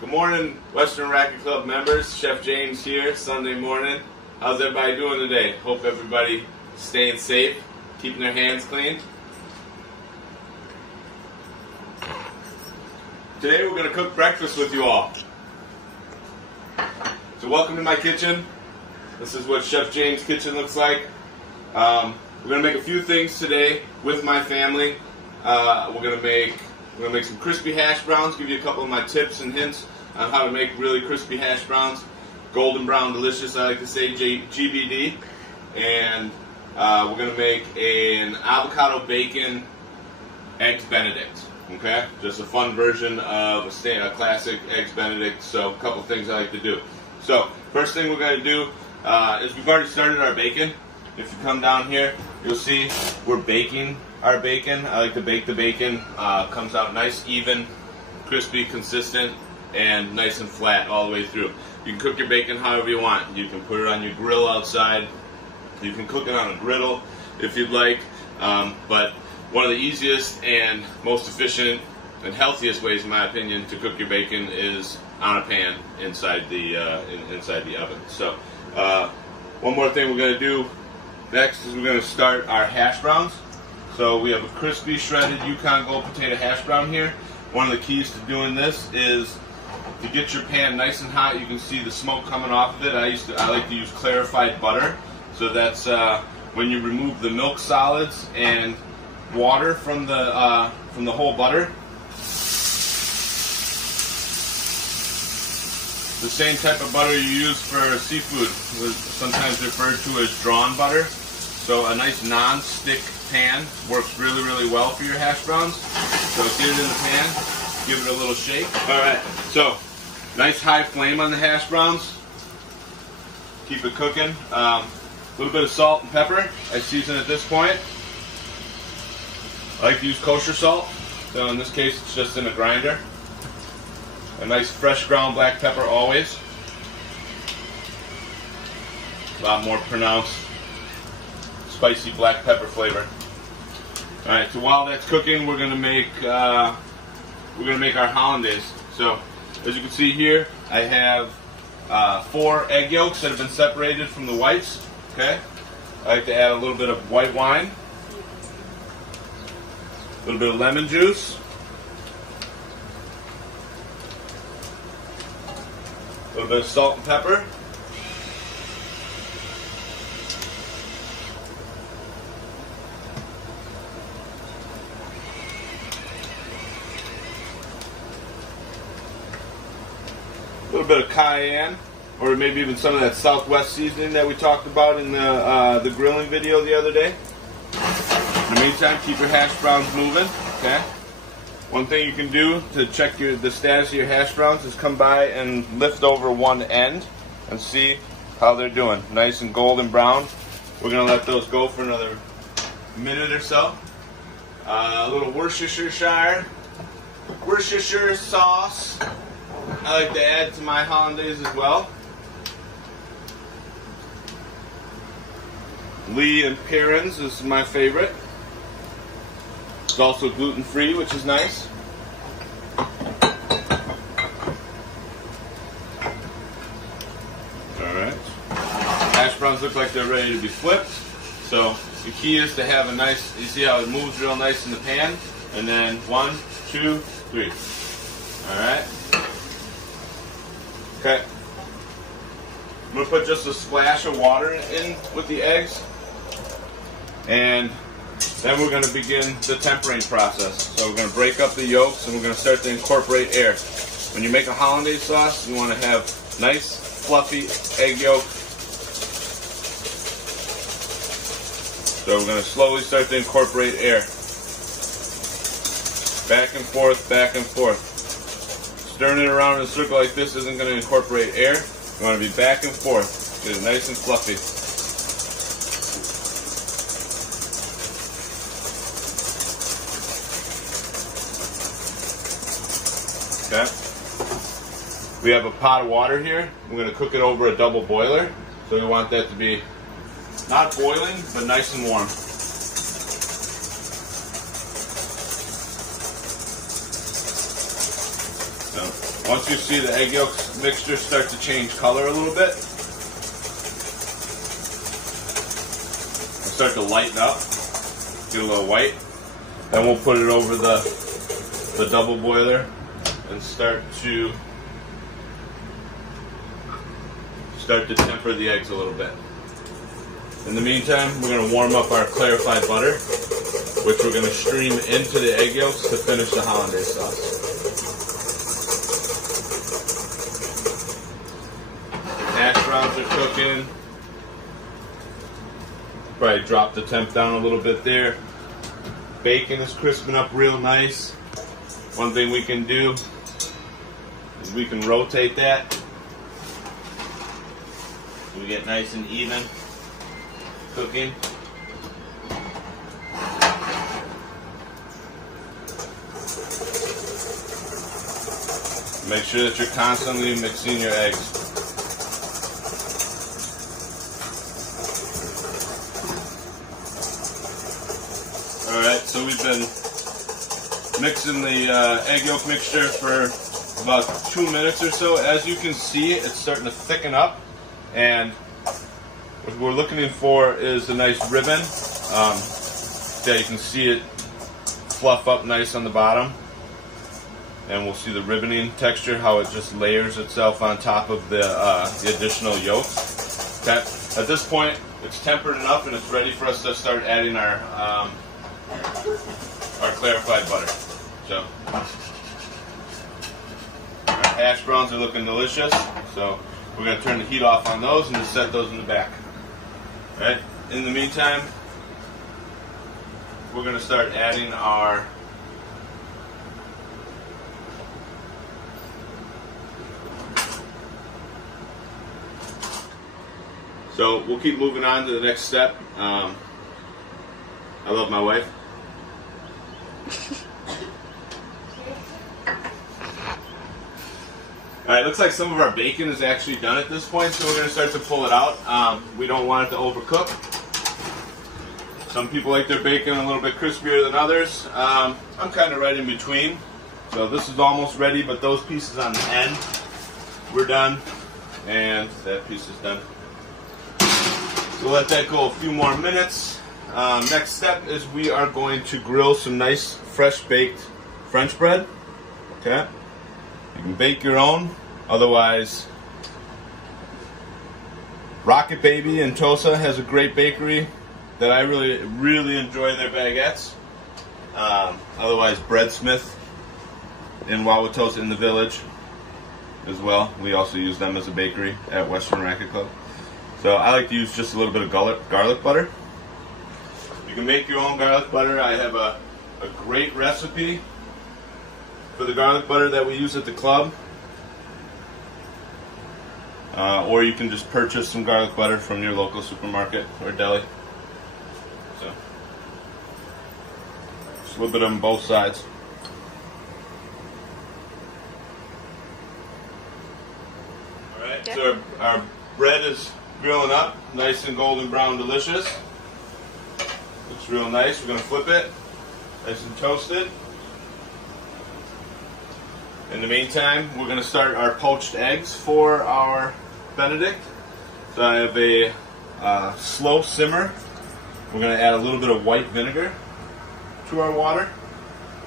Good morning, Western Racket Club members. Chef James here, Sunday morning. How's everybody doing today? Hope everybody staying safe, keeping their hands clean. Today we're going to cook breakfast with you all. So welcome to my kitchen. This is what Chef James' kitchen looks like. We're going to make a few things today with my family. We're going to make some crispy hash browns, give you a couple of my tips and hints on how to make really crispy hash browns. Golden brown delicious, I like to say, GBD. And we're going to make an avocado bacon eggs benedict. Okay? Just a fun version of a classic eggs benedict. So a couple things I like to do. So first thing we're going to do is we've already started our bacon. If you come down here, you'll see we're baking our bacon. I like to bake the bacon. Comes out nice, even, crispy, consistent, and nice and flat all the way through. You can cook your bacon however you want. You can put it on your grill outside. You can cook it on a griddle if you'd like. But one of the easiest and most efficient and healthiest ways, in my opinion, to cook your bacon is on a pan inside the oven. So one more thing we're going to do next is we're going to start our hash browns. So we have a crispy shredded Yukon Gold potato hash brown here. One of the keys to doing this is to get your pan nice and hot. You can see the smoke coming off of it. I like to use clarified butter. So that's when you remove the milk solids and water from the whole butter. The same type of butter you use for seafood, sometimes referred to as drawn butter. So a nice non-stick pan works really, really well for your hash browns. So get it in the pan, give it a little shake. Alright, so nice high flame on the hash browns. Keep it cooking. A little bit of salt and pepper. I season at this point. I like to use kosher salt. So in this case it's just in a grinder. A nice fresh ground black pepper always. A lot more pronounced spicy black pepper flavor. All right, so while that's cooking, we're gonna make our hollandaise. So as you can see here, I have 4 egg yolks that have been separated from the whites. Okay, I like to add a little bit of white wine, a little bit of lemon juice, a little bit of salt and pepper. A little bit of cayenne, or maybe even some of that Southwest seasoning that we talked about in the grilling video the other day. In the meantime, keep your hash browns moving. Okay. One thing you can do to check the status of your hash browns is come by and lift over one end and see how they're doing. Nice and golden brown. We're going to let those go for another minute or so. A little Worcestershire sauce I like to add to my hollandaise as well. Lee and Perrins is my favorite. It's also gluten-free, which is nice. Alright. Hash browns look like they're ready to be flipped. So the key is to have a nice, you see how it moves real nice in the pan? And then 1, 2, 3. Alright. Okay. I'm going to put just a splash of water in with the eggs. And then we're going to begin the tempering process. So we're going to break up the yolks and we're going to start to incorporate air. When you make a hollandaise sauce, you want to have nice, fluffy egg yolk. So we're going to slowly start to incorporate air. Back and forth, back and forth. Stirring it around in a circle like this isn't going to incorporate air. You want to be back and forth. Get it nice and fluffy. Okay. We have a pot of water here. We're going to cook it over a double boiler. So we want that to be not boiling, but nice and warm. So Once you see the egg yolk mixture start to change color a little bit, start to lighten up, get a little white, then we'll put it over the double boiler and start to temper the eggs a little bit. In the meantime, we're going to warm up our clarified butter, which we're going to stream into the egg yolks to finish the hollandaise sauce. Hash browns are cooking. Probably drop the temp down a little bit there. Bacon is crisping up real nice. One thing we can do is we can rotate that so we get nice and even cooking. Make sure that you're constantly mixing your eggs. Alright, so we've been mixing the egg yolk mixture for about 2 minutes or so. As you can see, it's starting to thicken up, and what we're looking for is a nice ribbon. Yeah, you can see it fluff up nice on the bottom, and we'll see the ribboning texture, how it just layers itself on top of the additional yolks. Okay. At this point, it's tempered enough and it's ready for us to start adding our clarified butter. So our hash browns are looking delicious, so we're going to turn the heat off on those and just set those in the back. All right. In the meantime, we're going to start adding our So we'll keep moving on to the next step. I love my wife. Alright, looks like some of our bacon is actually done at this point, so we're going to start to pull it out. We don't want it to overcook. Some people like their bacon a little bit crispier than others. I'm kind of right in between. So this is almost ready, but those pieces on the end, we're done. And that piece is done. We'll let that go a few more minutes. Next step is we are going to grill some nice fresh baked French bread. Okay, you can bake your own. Otherwise, Rocket Baby in Tosa has a great bakery that I really enjoy their baguettes. Otherwise, Breadsmith in Wauwatosa in the village as well. We also use them as a bakery at Western Racket Club. So I like to use just a little bit of garlic butter. You can make your own garlic butter. I have a great recipe for the garlic butter that we use at the club. Or you can just purchase some garlic butter from your local supermarket or deli. So just a little bit on both sides. Alright, so our bread is grilling up, nice and golden brown, delicious. Looks real nice. We're going to flip it, nice and toasted. In the meantime, we're going to start our poached eggs for our Benedict. So I have a slow simmer. We're going to add a little bit of white vinegar to our water.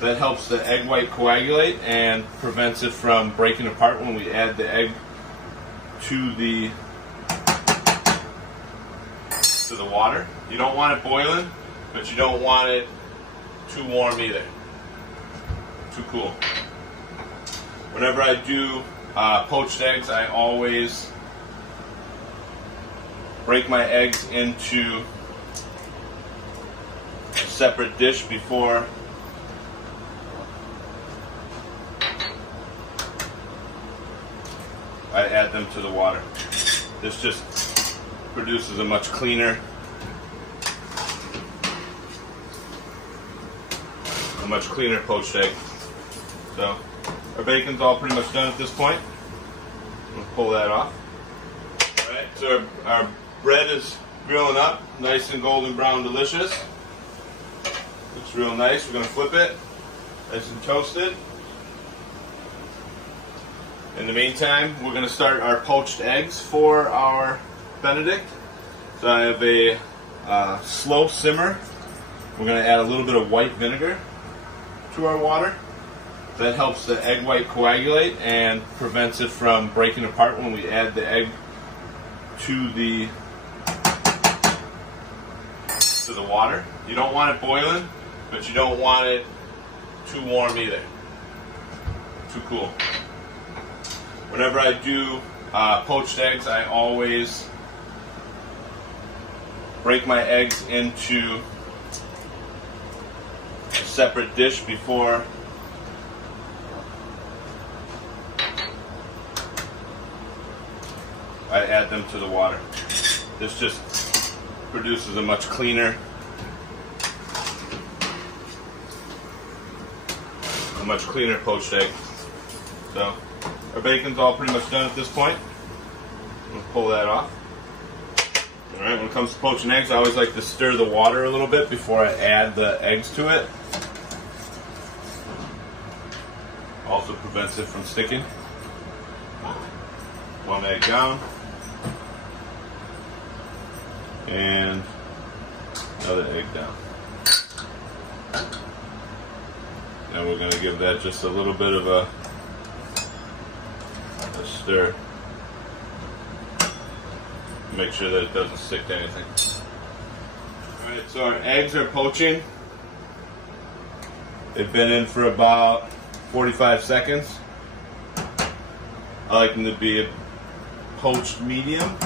That helps the egg white coagulate and prevents it from breaking apart when we add the egg to the water. You don't want it boiling, but you don't want it too warm either. Too cool. Whenever I do poached eggs, I always break my eggs into a separate dish before I add them to the water. This just produces a much cleaner poached egg. So our bacon's all pretty much done at this point. We'll pull that off. Alright, so our bread is grilling up, nice and golden brown, delicious. Looks real nice. We're going to flip it, nice and toasted. In the meantime, we're going to start our poached eggs for our Benedict. So I have a slow simmer. We're going to add a little bit of white vinegar to our water. That helps the egg white coagulate and prevents it from breaking apart when we add the egg to the water. You don't want it boiling, but you don't want it too warm either. Too cool. Whenever I do poached eggs, I always break my eggs into a separate dish before I add them to the water. This just produces a much cleaner poached egg. So our bacon's all pretty much done at this point. We'll pull that off. Alright, when it comes to poaching eggs, I always like to stir the water a little bit before I add the eggs to it. Also prevents it from sticking. One egg down. And another egg down. And we're going to give that just a little bit of a stir. Make sure that it doesn't stick to anything. Alright, so our eggs are poaching. They've been in for about 45 seconds. I like them to be poached medium,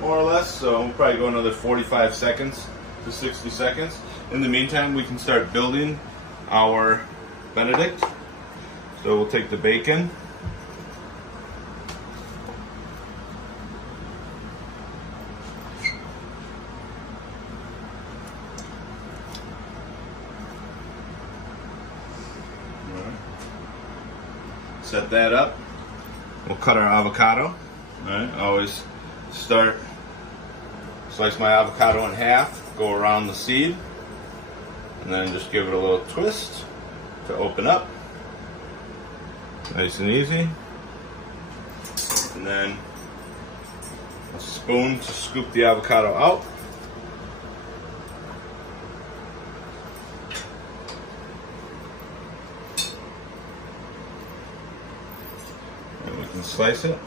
more or less, so we'll probably go another 45 seconds to 60 seconds. In the meantime, we can start building our Benedict. So we'll take the bacon. Set that up. We'll cut our avocado. Alright, I always slice my avocado in half, go around the seed, and then just give it a little twist to open up. Nice and easy. And then a spoon to scoop the avocado out. And we can slice it.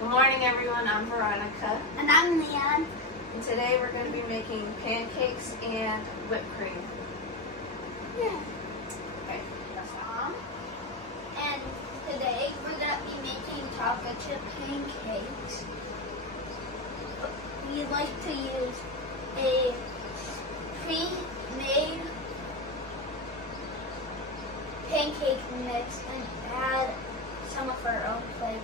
Good morning, everyone. I'm Veronica. And I'm Leon. And today we're going to be making pancakes and whipped cream. Yeah. Okay. And today we're going to be making chocolate chip pancakes. We like to use a pre-made pancake mix and add some of our own flavor.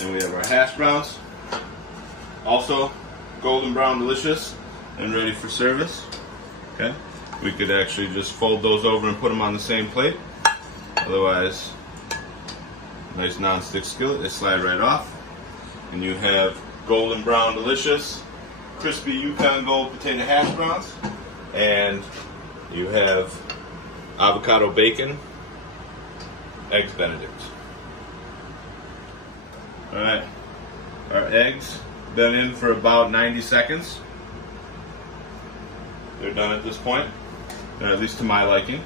And we have our hash browns, also golden brown delicious and ready for service. Okay, we could actually just fold those over and put them on the same plate. Otherwise, nice non-stick skillet, they slide right off. And you have golden brown delicious, crispy Yukon Gold potato hash browns, and you have avocado bacon, eggs Benedict. Alright, our eggs been in for about 90 seconds. They're done at this point, at least to my liking.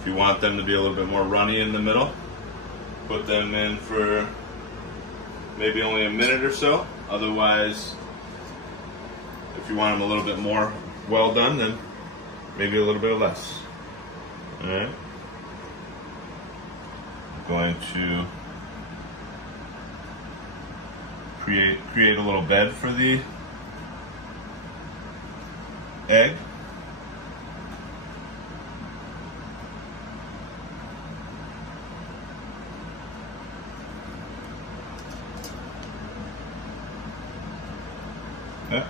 If you want them to be a little bit more runny in the middle, put them in for maybe only a minute or so. Otherwise, if you want them a little bit more well done, then maybe a little bit less. Alright. I'm going to create a little bed for the egg. Okay.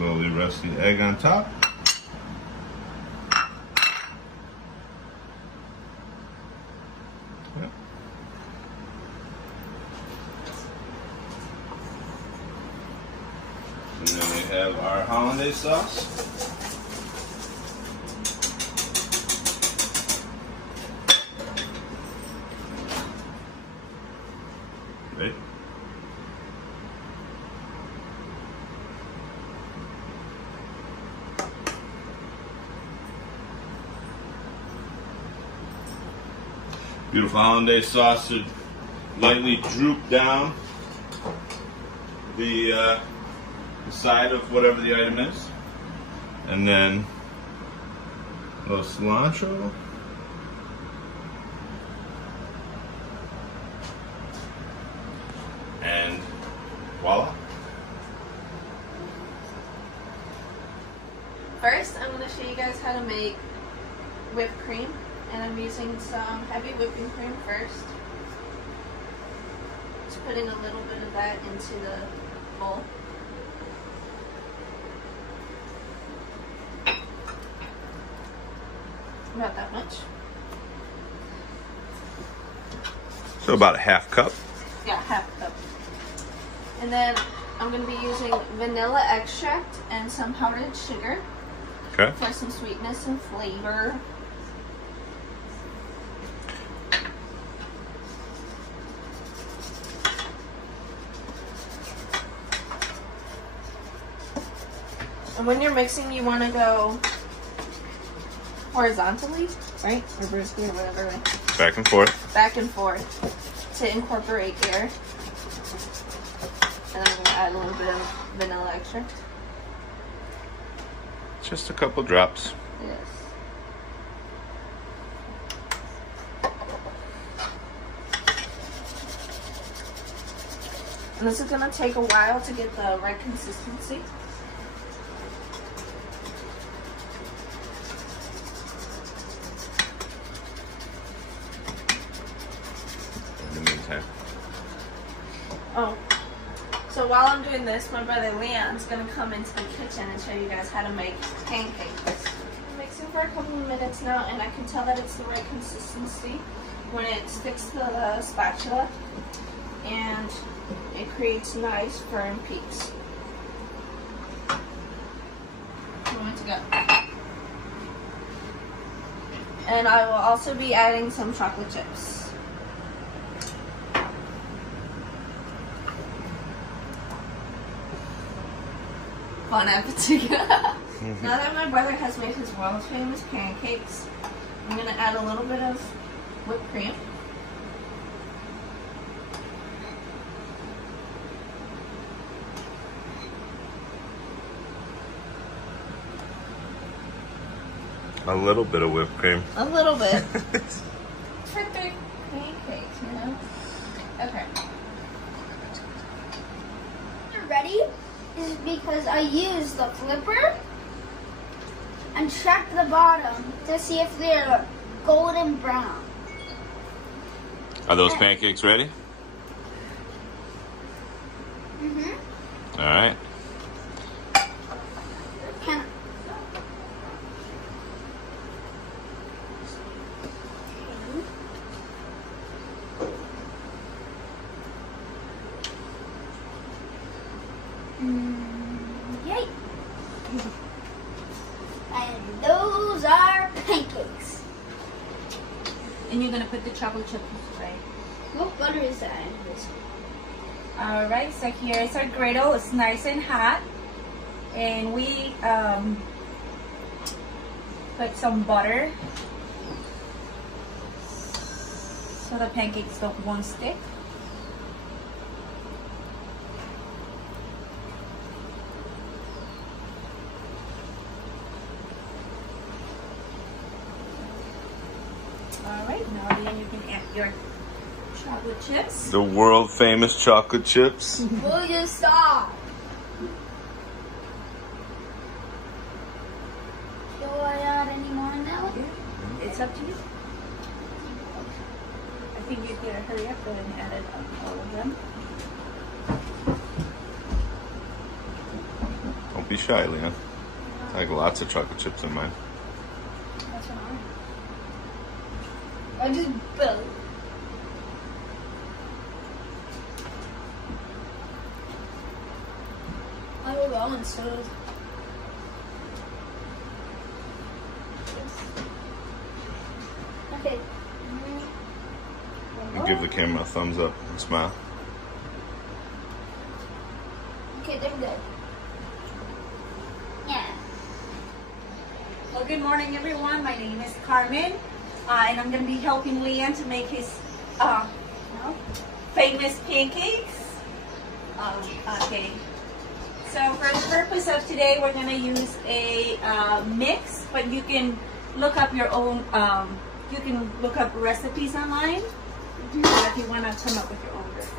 Slowly rest the egg on top. Yep. And then we have our hollandaise sauce. Right. Beautiful hollandaise sauce should lightly droop down the side of whatever the item is. And then a little cilantro. And voila. First, I'm going to show you guys how to make whipped cream. And I'm using some heavy whipping cream first. Just putting a little bit of that into the bowl. About that much. So about a half cup. Yeah, half a cup. And then I'm going to be using vanilla extract and some powdered sugar Okay. for some sweetness and flavor. And when you're mixing, you want to go horizontally, right? Or vertically, or whatever way. Back and forth. Back and forth to incorporate air. And then I'm going to add a little bit of vanilla extract. Just a couple drops. Yes. And this is going to take a while to get the right consistency. In the meantime. Oh, so while I'm doing this, my brother Leon's going to come into the kitchen and show you guys how to make pancakes. I'm mixing for a couple of minutes now, and I can tell that it's the right consistency when it's fixed to the spatula, and it creates nice firm peaks. Moment to go. And I will also be adding some chocolate chips. Bon appetit. Now that my brother has made his world famous pancakes, I'm going to add a little bit of whipped cream. A little bit of whipped cream. A little bit. For 3 pancakes, you know? Okay. Ready? Is because I used the flipper and checked the bottom to see if they're golden brown. Are those pancakes ready? Mm-hmm. All right. Can Yay! And those are pancakes. And you're gonna put the chocolate chips, right? What butter is that in this? Alright, so here is our griddle. It's nice and hot. And we put some butter so the pancakes won't stick. Alright, now then you can add your chocolate chips. The world famous chocolate chips. Will you stop? Do I add any more now? It's up to you. I think you better hurry up and add it all of them. Don't be shy, Leon. I got lots of chocolate chips in mine. That's what I just built. I will go instead of. Okay. And give the camera a thumbs up and smile. Okay, there we go. Yeah. Well, good morning, everyone. My name is Carmen, and I'm going to be helping Leon to make his famous pancakes. Okay. So for the purpose of today, we're going to use a mix, but you can look up your own. You can look up recipes online if you want to come up with your own recipe.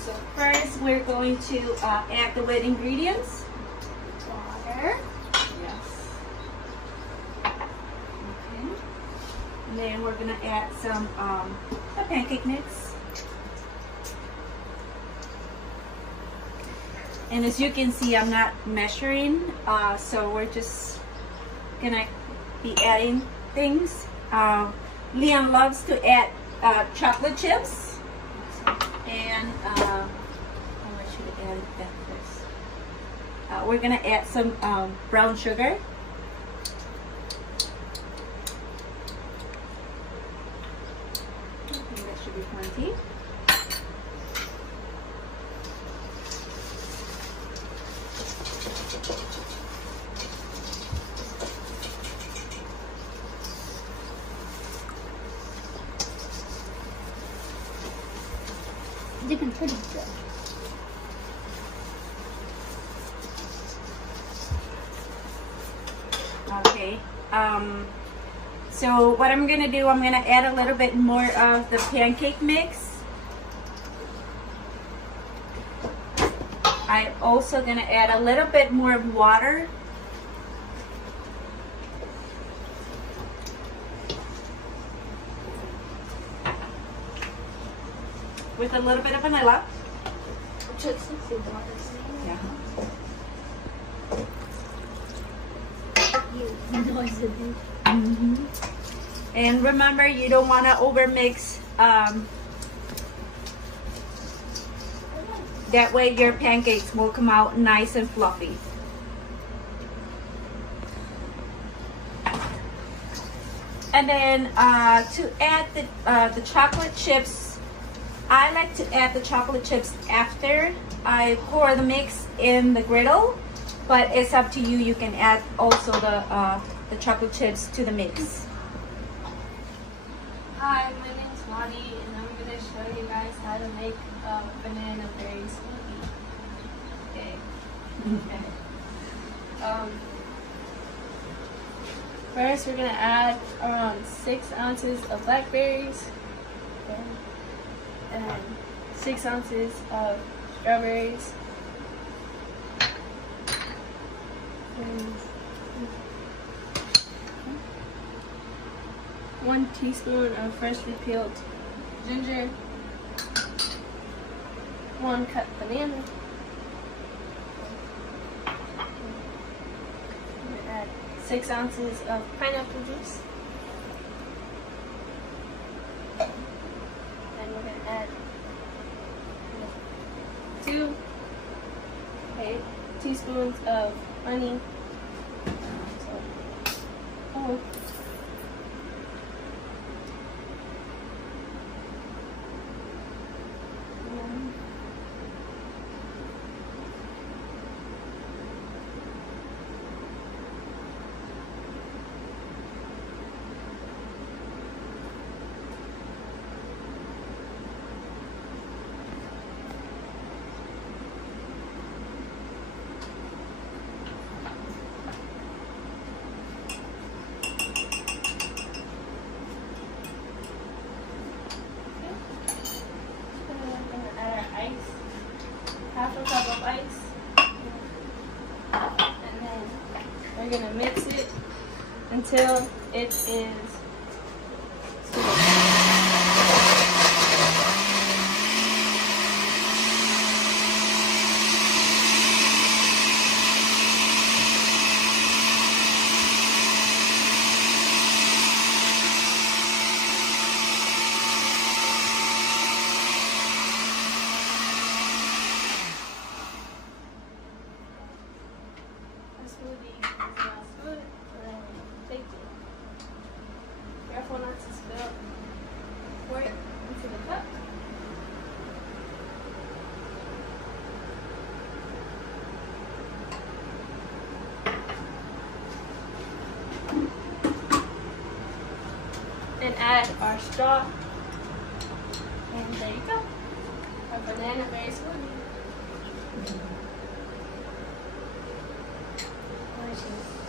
So first, we're going to add the wet ingredients. Water. Yes. Okay. And then we're gonna add some the pancake mix. And as you can see, I'm not measuring, so we're just gonna be adding things. Leon loves to add chocolate chips, and I want you to add that first. We're gonna add some brown sugar. I think that should be plenty. Looking pretty good. Okay. So what I'm gonna do, I'm gonna add a little bit more of the pancake mix. I'm also gonna add a little bit more of water. With a little bit of vanilla. Just some food water. Yeah. And remember, you don't want to overmix. That way your pancakes will come out nice and fluffy. And then to add the chocolate chips, I like to add the chocolate chips after I pour the mix in the griddle, but it's up to you. You can add also the chocolate chips to the mix. Hi, my name is Maddie, and I'm going to show you guys how to make a banana berry smoothie. Okay. First, we're going to add around 6 ounces of blackberries and 6 ounces of strawberries. And 1 teaspoon of freshly peeled ginger, 1 cut banana, we're gonna add 6 ounces of pineapple juice, and we're going to add 2 teaspoons of honey. Half a cup of ice, and then we're going to mix it until it is the cup. And add our straw. And there you go. Our banana berry smoothie. Delicious.